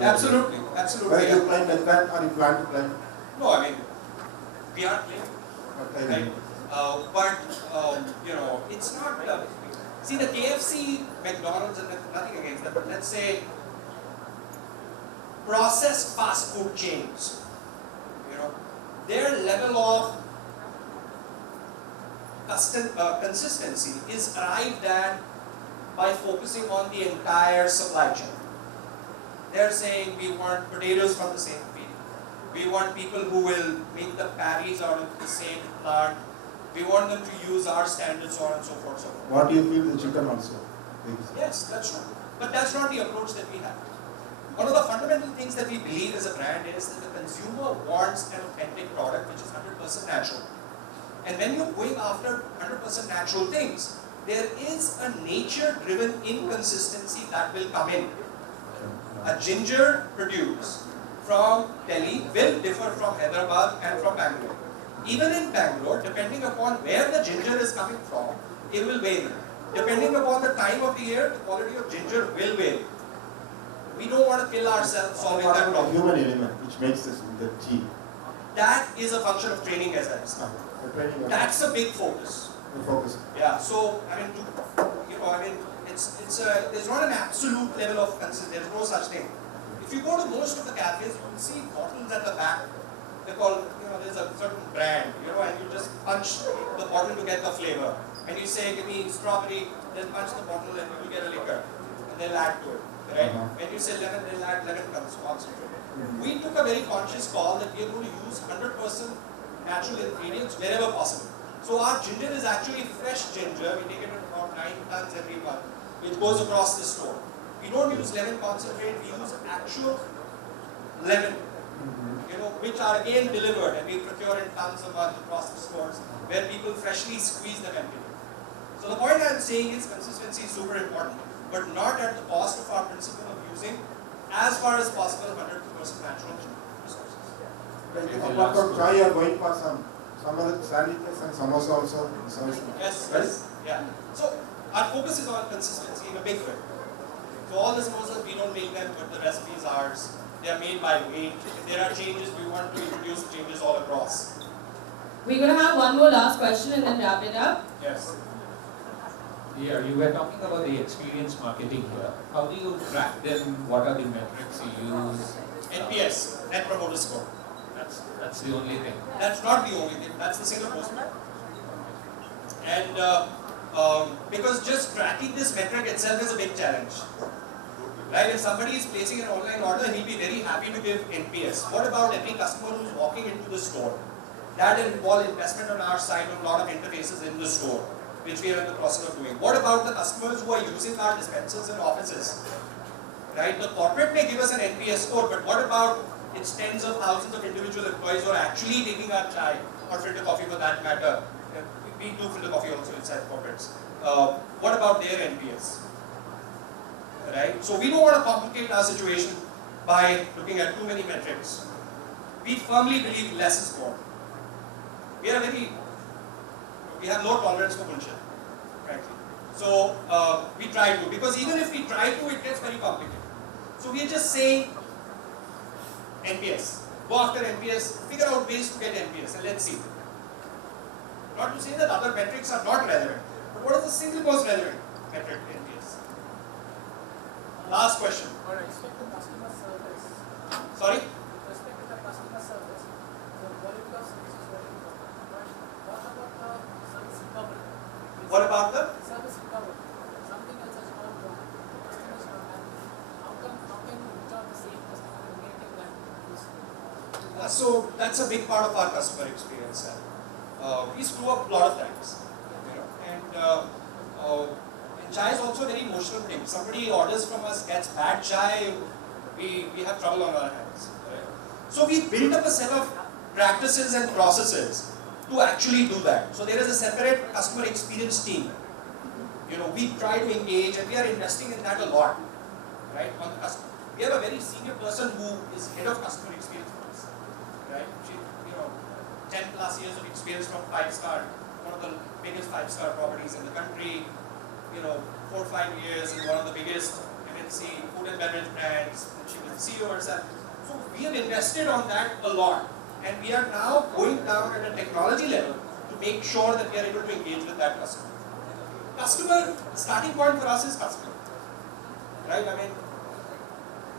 Absolutely, absolutely. Where you plan like that or you plan to plan? No, I mean, we are playing, right? It's not. See, the KFC, McDonald's, and nothing against them, but let's say processed fast food chains, their level of consistency is arrived at by focusing on the entire supply chain. They're saying we want potatoes from the same field. We want people who will make the patties out of the same plant. We want them to use our standards, so on and so forth. So forth. What do you feel the chicken also? Yes, that's true. But that's not the approach that we have. One of the fundamental things that we believe as a brand is that the consumer wants an authentic product which is 100% natural. And when you're going after 100% natural things, there is a nature-driven inconsistency that will come in. A ginger produced from Delhi will differ from Hyderabad and from Bangalore. Even in Bangalore, depending upon where the ginger is coming from, it will vary. Depending upon the time of the year, the quality of ginger will vary. We don't want to kill ourselves solving that problem. Human element which makes this the tea. That is a function of training, as I said. That's a big focus. Yeah. So there's not an absolute level of consistency. There's no such thing. If you go to most of the cafes, you will see bottles at the back. They call, there's a certain brand, and you just punch the bottle to get the flavor. And you say, give me strawberry, then punch the bottle and you will get a liquor. And they'll add to it, right? When you say lemon, they'll add lemon concentrate. We took a very conscious call that we are going to use 100% natural ingredients wherever possible. So our ginger is actually fresh ginger. We take it in about 9 tons every month, which goes across the store. We don't use lemon concentrate, we use actual lemon, which are again delivered, and we procure in tons a month across the stores where people freshly squeeze them empty. So the point I'm saying is consistency is super important, but not at the cost of our principle of using, as far as possible, 100% natural resources. Apart from chai, you are going for some other sandwiches and samosa also. Yes, yeah. So our focus is on consistency in a big way. So all the samosas, we don't make them, but the recipe is ours. They are made by weight. If there are changes, we want to introduce changes all across. We're going to have one more last question and then wrap it up. Yes. Yeah, you were talking about the experience marketing here. How do you track them? What are the metrics you use? NPS, Net Promoter Score. That's the only thing. That's not the only thing. That's the single most. And because just tracking this metric itself is a big challenge. Right? If somebody is placing an online order, he'll be very happy to give NPS. What about every customer who's walking into the store? That involves investment on our side on a lot of interfaces in the store, which we are in the process of doing. What about the customers who are using our dispensers in offices? Right? The corporate may give us an NPS score, but what about its tens of thousands of individual employees who are actually taking our chai or filter coffee for that matter? We do filter coffee also inside corporates. What about their NPS? Right? So we don't want to complicate our situation by looking at too many metrics. We firmly believe less is more. We have low tolerance for bullshit, frankly. So we try to, because even if we try to, it gets very complicated. So we are just saying NPS. Go after NPS, figure out ways to get NPS, and let's see. Not to say that other metrics are not relevant, but what is the single most relevant metric to NPS? Last question. With respect to customer service. Sorry? With respect to the customer service, the quality of service is very important. But what about the service recovery? What about the? Service recovery. Something else has gone wrong. The customer is not happy. How can you reach out the same customer and maintain that? So that's a big part of our customer experience. We screw up a lot of times. And chai is also a very emotional thing. Somebody orders from us, gets bad chai, we have trouble on our hands. Right? So we built up a set of practices and processes to actually do that. So there is a separate customer experience team. We try to engage, and we are investing in that a lot. Right? On the customer. We have a very senior person who is head of customer experience for us. Right? She, 10 plus years of experience from 5-star, one of the biggest 5-star properties in the country. 4 or 5 years in one of the biggest MNC, food and beverage brands, and she was the CEO herself. So we have invested on that a lot, and we are now going down at a technology level to make sure that we are able to engage with that customer. Customer, starting point for us is customer, right? I mean,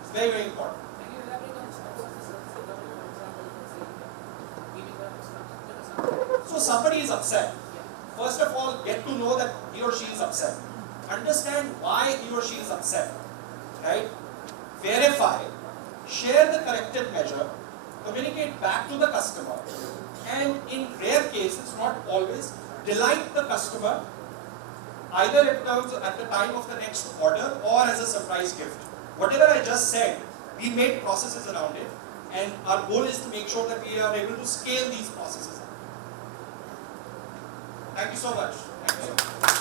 it's very, very important. Can you elaborate on steps of the service delivery, for example, let's say, meeting the customer? So somebody is upset. First of all, get to know that he or she is upset. Understand why he or she is upset, right? Verify, share the corrective measure, communicate back to the customer, and in rare cases, not always, delight the customer, either in terms at the time of the next order or as a surprise gift. Whatever I just said, we made processes around it, and our goal is to make sure that we are able to scale these processes. Thank you so much. Thank you so much.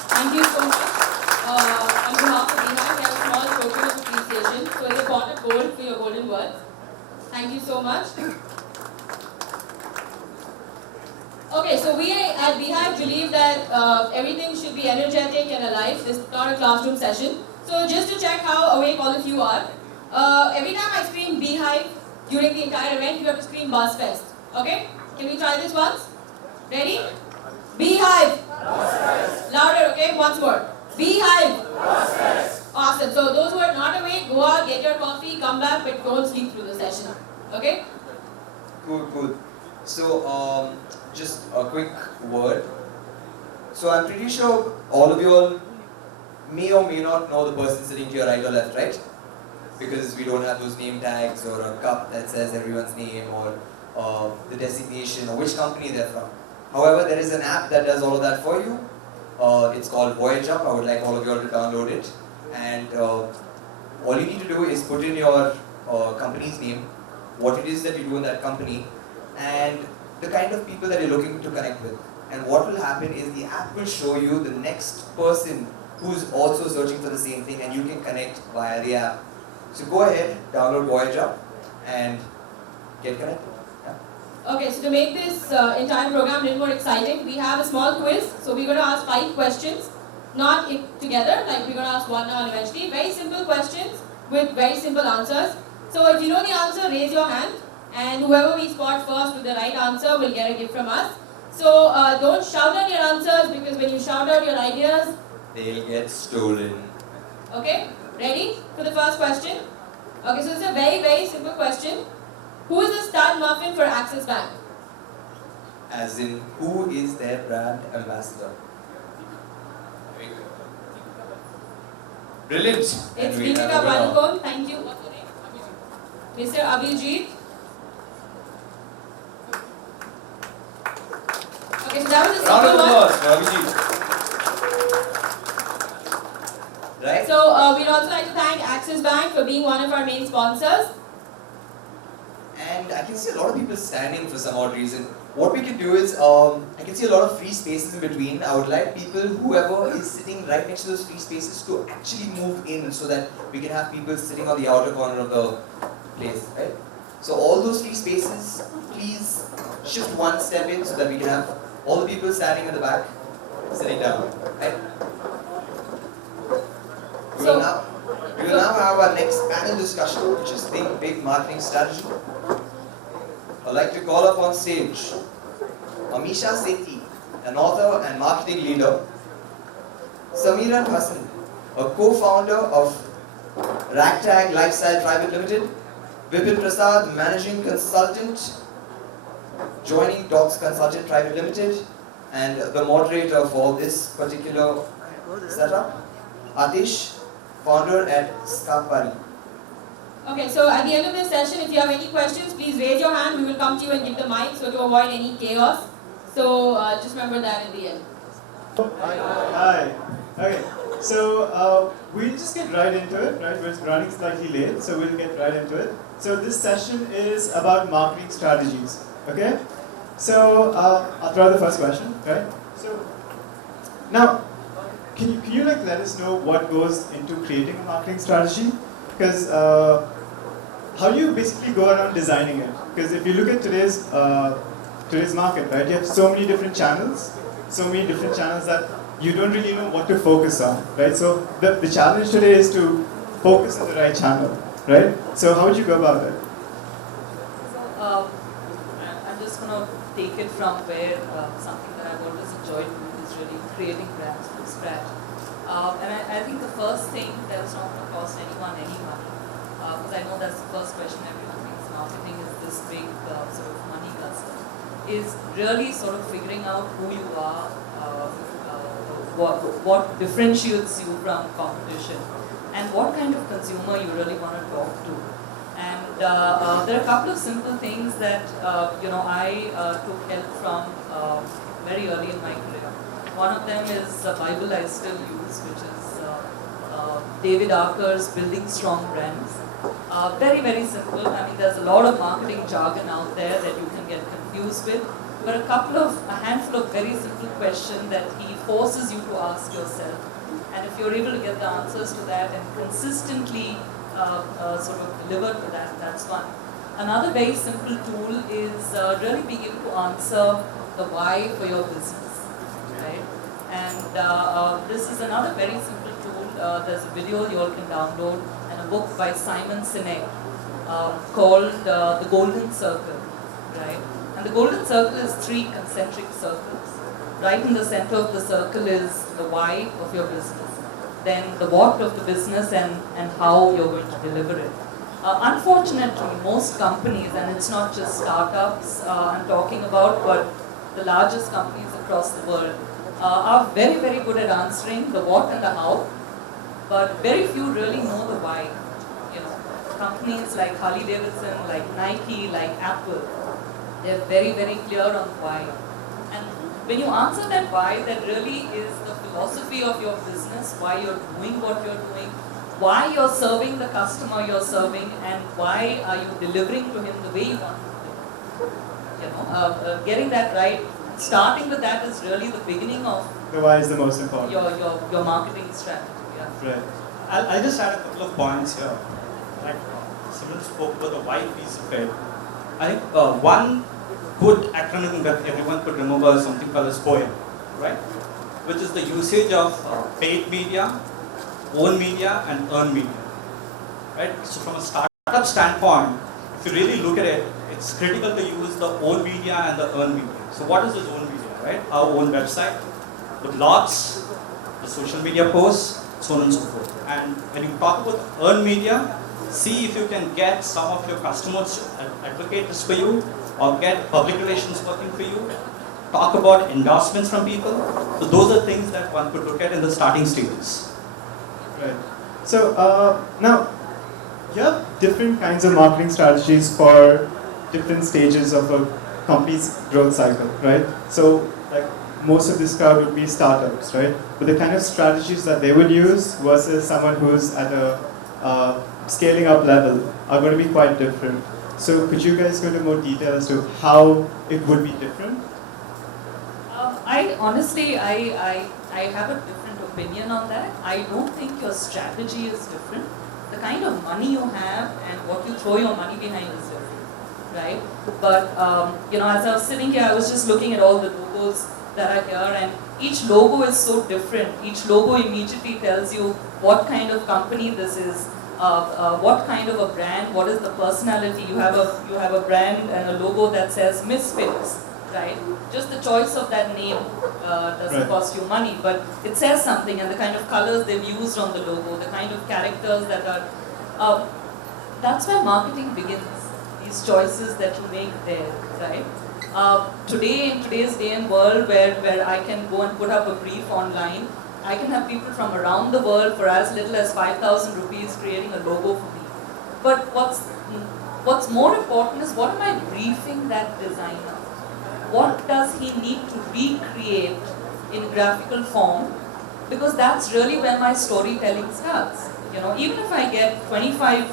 Thank you so much. On behalf of BHIVE, we have a small token of appreciation. So it's a pot of gold for your golden words. Thank you so much. Okay, so we at BHIVE believe that everything should be energetic and alive. This is not a classroom session. So just to check how awake all of you are, every time I scream BHIVE during the entire event, you have to scream BuzzFest. Okay? Can we try this once? Ready? BHIVE! Louder, okay? Once more. BHIVE! Awesome. So those who are not awake, go out, get your coffee, come back, but don't sleep through the session. Okay? Cool. So, just a quick word. So I'm pretty sure all of you all may or may not know the person sitting to your right or left, right? Because we don't have those name tags or a cup that says everyone's name or the designation or which company they're from. However, there is an app that does all of that for you. It's called Voyage Up. I would like all of you all to download it. And all you need to do is put in your company's name, what it is that you do in that company, and the kind of people that you're looking to connect with. And what will happen is the app will show you the next person who's also searching for the same thing, and you can connect via the app. So go ahead, download Voyage Up, and get connected. Okay, so to make this entire program a little more exciting, we have a small quiz. So we're going to ask 5 questions, not together, like we're going to ask one now and eventually. Very simple questions with very simple answers. So if you know the answer, raise your hand. And whoever we spot first with the right answer will get a gift from us. So don't shout out your answers, because when you shout out your ideas, they'll get stolen. okay, ready for the first question? Okay, so it's a very, very simple question. Who is the star muffin for Axis Bank? As in, who is their brand ambassador? Brilliant. It's And we have Deepika a winner. Padukone. Thank you. What's your name? Mr. Abhijit. Okay, so that was a Round of simple one. applause for Abhijit. Right? So we'd also like to thank Axis Bank for being one of our main sponsors. And I can see a lot of people standing for some odd reason. What we can do is, I can see a lot of free spaces in between. I would like people, whoever is sitting right next to those free spaces, to actually move in so that we can have people sitting on the outer corner of the place, right? So all those free spaces, please shift one step in so that we can have all the people standing in the back sitting down, right? We will now have our next panel discussion, which is Think Big Marketing Strategy. I'd like to call up on stage Amisha Sethi, an author and marketing leader, Simeran, Bhasin, a co-founder of Ragtagger Lifestyle Private Limited, Vipin Prasad, managing consultant, joining Docs Consultant Private Limited, and the moderator for this particular setup, Atish, founder at Skapari. Okay, so at the end of this session, if you have any questions, please raise your hand. We will come to you and give the mic, so to avoid any chaos. So just remember that at the end. Hi. Okay. So we'll just get right into it, right? We're running slightly late, so we'll get right into it. So this session is about marketing strategies. Okay. So I'll throw out the first question, right? So now, can you like let us know what goes into creating a marketing strategy? Because how do you basically go around designing it? Because if you look at today's market, right, you have so many different channels that you don't really know what to focus on, right? So the challenge today is to focus on the right channel, right? So how would you go about it? I'm just going to take it from where something that I've always enjoyed doing is really creating brands from scratch. And I think the first thing that's not going to cost anyone any money, because I know that's the first question everyone thinks marketing is this big sort of money guzzler, is really sort of figuring out who you are, what differentiates you from competition, and what kind of consumer you really want to talk to. And there are a couple of simple things that I took help from very early in my career. One of them is a Bible I still use, which is David Arker's Building Strong Brands. Very, very simple. I mean, there's a lot of marketing jargon out there that you can get confused with, but a handful of very simple questions that he forces you to ask yourself. And if you're able to get the answers to that and consistently sort of deliver to that, that's one. Another very simple tool is really being able to answer the why for your business, right? And this is another very simple tool. There's a video you all can download and a book by Simon Sinek called The Golden Circle, right? And the Golden Circle is 3 concentric circles. Right in the center of the circle is the why of your business, then the what of the business and how you're going to deliver it. Unfortunately, most companies, and it's not just startups I'm talking about, but the largest companies across the world, are very, very good at answering the what and the how, but very few really know the why. You know, companies like Harley Davidson, like Nike, like Apple, they're very, very clear on why. And when you answer that why, that really is the philosophy of your business, why you're doing what you're doing, why you're serving the customer you're serving, and why are you delivering to him the way you want to deliver. Getting that right, starting with that is really the beginning of The why is the most important. your marketing strategy. Yeah. Right. I'll just add a couple of points here. Like Simeran spoke about the why piece of it. I think one good acronym that everyone could remember is something called as POEM, right? Which is the usage of paid media, own media, and earned media, right? So from a startup standpoint, if you really look at it, it's critical to use the own media and the earned media. So what is this own media, right? Our own website, the blogs, the social media posts, so on and so forth. And when you talk about earned media, see if you can get some of your customers to advocate this for you, or get public relations working for you, talk about endorsements from people. So those are things that one could look at in the starting stages. Right. So now, you have different kinds of marketing strategies for different stages of a company's growth cycle, right? So like most of this crowd would be startups, right? But the kind of strategies that they would use versus someone who's at a scaling up level are going to be quite different. So could you guys go into more detail as to how it would be different? I honestly have a different opinion on that. I don't think your strategy is different. The kind of money you have and what you throw your money behind is different, right? But as I was sitting here, I was just looking at all the logos that are here, and each logo is so different. Each logo immediately tells you what kind of company this is. What kind of a brand, what is the personality. You have a brand and a logo that says Misfits, right? Just the choice of that name doesn't cost you money, but it says something, and the kind of colors they've used on the logo, the kind of characters that are, that's where marketing begins, these choices that you make there, right? In today's day and world where I can go and put up a brief online, I can have people from around the world for as little as 5,000 rupees creating a logo for me. But what's more important is, what am I briefing that designer? What does he need to recreate in graphical form? Because that's really where my storytelling starts. Even if I get 25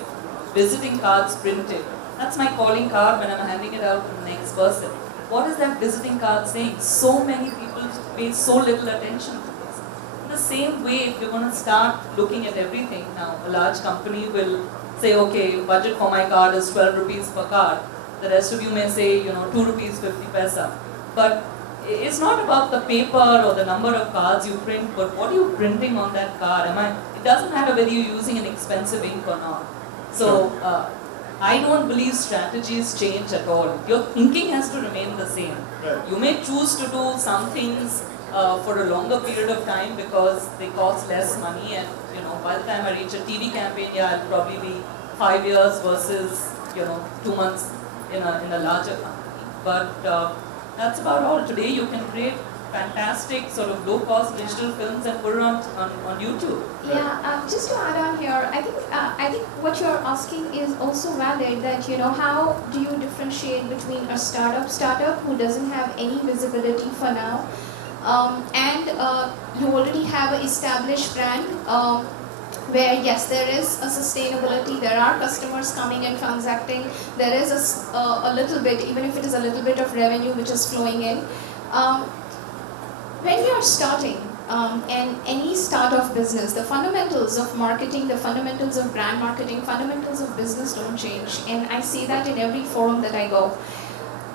visiting cards printed, that's my calling card when I'm handing it out to the next person. What is that visiting card saying? So many people pay so little attention to this. In the same way, if you're going to start looking at everything now, a large company will say, okay, budget for my card is 12 rupees per card. The rest of you may say, 2 rupees 50 paisa. But it's not about the paper or the number of cards you print, but what are you printing on that card? It doesn't matter whether you're using an expensive ink or not. So I don't believe strategies change at all. Your thinking has to remain the same. Right. You may choose to do some things for a longer period of time because they cost less money, and by the time I reach a TV campaign, I'll probably be 5 years versus 2 months in a larger company. But that's about all. Today you can create fantastic sort of low-cost digital films and put it on YouTube. Yeah, just to add on here, I think what you're asking is also valid. That how do you differentiate between a startup who doesn't have any visibility for now, and you already have an established brand. Where yes, there is a sustainability, there are customers coming and transacting, there is a little bit, even if it is a little bit of revenue which is flowing in. When you are starting, and any start of business, the fundamentals of marketing, the fundamentals of brand marketing, fundamentals of business don't change. And I say that in every forum that I go.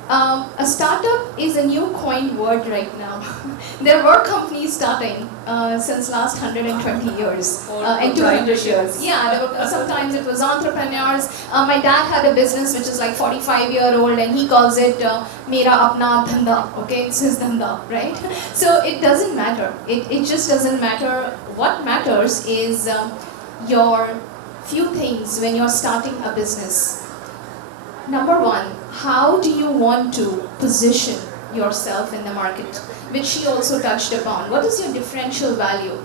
A startup is a new coined word right now. There were companies starting since last 120 years and 200 years. Yeah, sometimes it was entrepreneurs. My dad had a business which is like 45-year-old, and he calls it Mera Apna Dhanda. Okay, it's his dhanda, right? So it doesn't matter. It just doesn't matter. What matters is your few things when you're starting a business. Number one, how do you want to position yourself in the market, which she also touched upon. What is your differential value?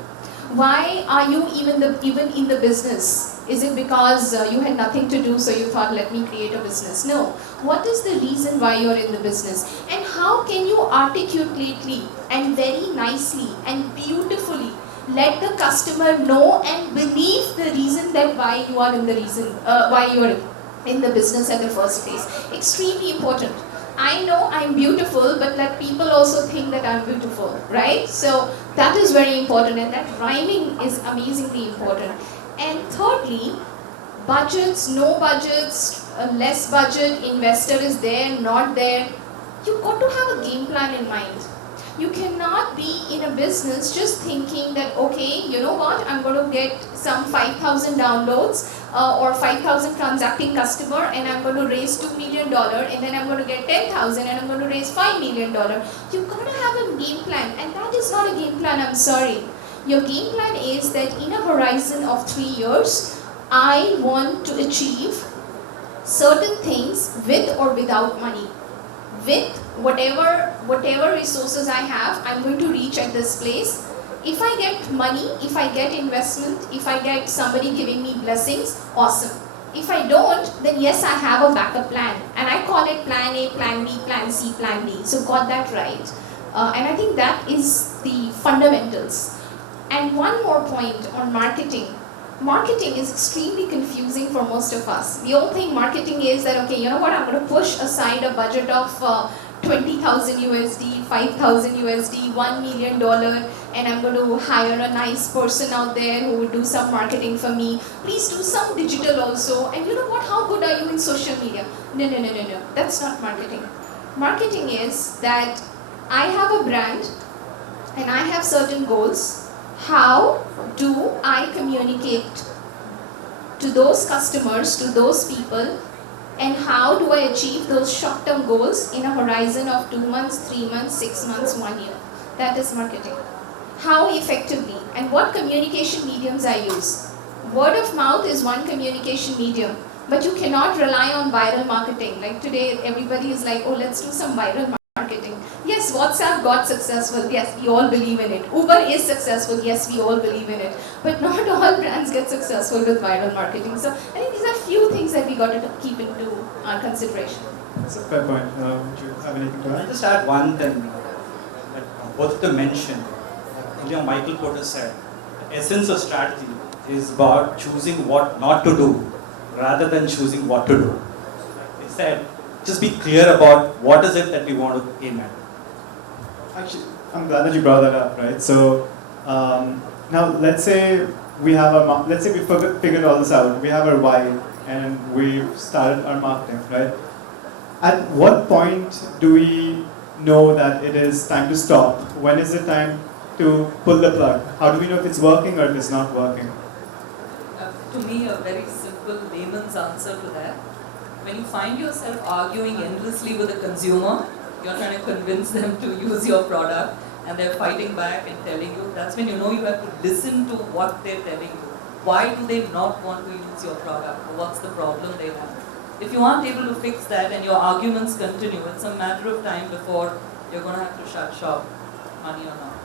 Why are you even in the business? Is it because you had nothing to do, so you thought, let me create a business? No. What is the reason why you're in the business? And how can you articulately and very nicely and beautifully let the customer know and believe the reason that why you are in the business at the first place? Extremely important. I know I'm beautiful, but let people also think that I'm beautiful, right? So that is very important, and that rhyming is amazingly important. And thirdly, budgets, no budgets, less budget, investor is there, not there. You've got to have a game plan in mind. You cannot be in a business just thinking that, okay, you know what, I'm going to get some 5,000 downloads or 5,000 transacting customer, and I'm going to raise $2 million, and then I'm going to get 10,000 and I'm going to raise $5 million. You've got to have a game plan, and that is not a game plan, I'm sorry. Your game plan is that in a horizon of 3 years, I want to achieve certain things with or without money. With whatever resources I have, I'm going to reach at this place. If I get money, if I get investment, if I get somebody giving me blessings, awesome. If I don't, then yes, I have a backup plan. And I call it plan A, plan B, plan C, plan D. So got that right. And I think that is the fundamentals. And one more point on marketing. Marketing is extremely confusing for most of us. We all think marketing is that, okay, you know what, I'm going to push aside a budget of 20,000 USD, 5,000 USD, $1 million, and I'm going to hire a nice person out there who will do some marketing for me. Please do some digital also. And you know what, how good are you in social media? No. That's not marketing. Marketing is that I have a brand and I have certain goals. How do I communicate to those customers, to those people, and how do I achieve those short-term goals in a horizon of 2 months, 3 months, 6 months, 1 year? That is marketing. How effectively and what communication mediums I use? Word of mouth is one communication medium, but you cannot rely on viral marketing. Like today, everybody is like, oh, let's do some viral marketing. Yes, WhatsApp got successful. Yes, we all believe in it. Uber is successful. Yes, we all believe in it. But not all brands get successful with viral marketing. So I think these are few things that we got to keep into our consideration. That's a fair point. Do you have anything to I'll add? just add one thing, like both of them mentioned. Earlier Michael Porter said, the essence of strategy is about choosing what not to do rather than choosing what to do. He said, just be clear about what is it that we want to aim at. Actually, I'm glad that you brought that up, right? So now let's say we have figured all this out. We have our why and we've started our marketing, right? At what point do we know that it is time to stop? When is it time to pull the plug? How do we know if it's working or if it's not working? To me, a very simple layman's answer to that. When you find yourself arguing endlessly with a consumer, you're trying to convince them to use your product and they're fighting back and telling you, that's when you know you have to listen to what they're telling you. Why do they not want to use your product? Or what's the problem they have? If you aren't able to fix that and your arguments continue, it's a matter of time before you're going to have to shut shop, money or not.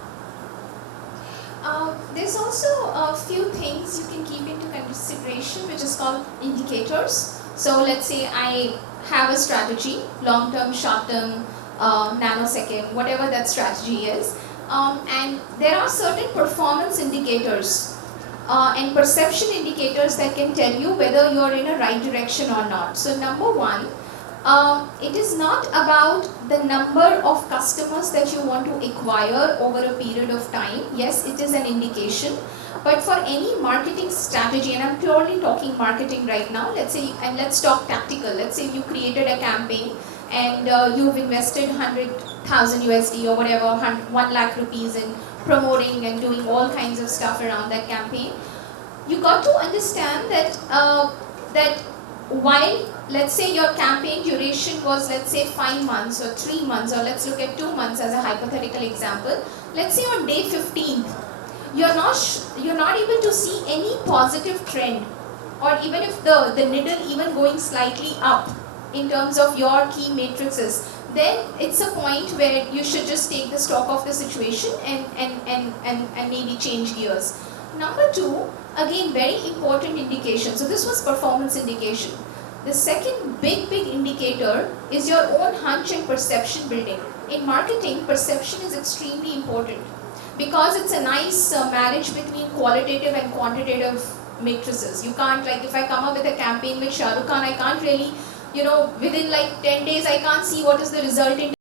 There's also a few things you can keep into consideration, which is called indicators. So let's say I have a strategy, long-term, short-term, nanosecond, whatever that strategy is. And there are certain performance indicators and perception indicators that can tell you whether you're in a right direction or not. So number one, it is not about the number of customers that you want to acquire over a period of time. Yes, it is an indication. But for any marketing strategy, and I'm purely talking marketing right now, let's say, and let's talk tactical. Let's say you created a campaign and you've invested 100,000 USD or whatever, 1 lakh rupees in promoting and doing all kinds of stuff around that campaign. You got to understand that that while, let's say, your campaign duration was, let's say, 5 months or 3 months, or let's look at 2 months as a hypothetical example. Let's say on day 15th, you're not able to see any positive trend, or even if the needle even going slightly up in terms of your key matrices, then it's a point where you should just take the stock of the situation and maybe change gears. Number two, again, very important indication. So this was performance indication. The second big indicator is your own hunch and perception building. In marketing, perception is extremely important because it's a nice marriage between qualitative and quantitative matrices. You can't, like, if I come up with a campaign with Shah Rukh Khan, I can't really, within like 10 days, I can't see what is the result in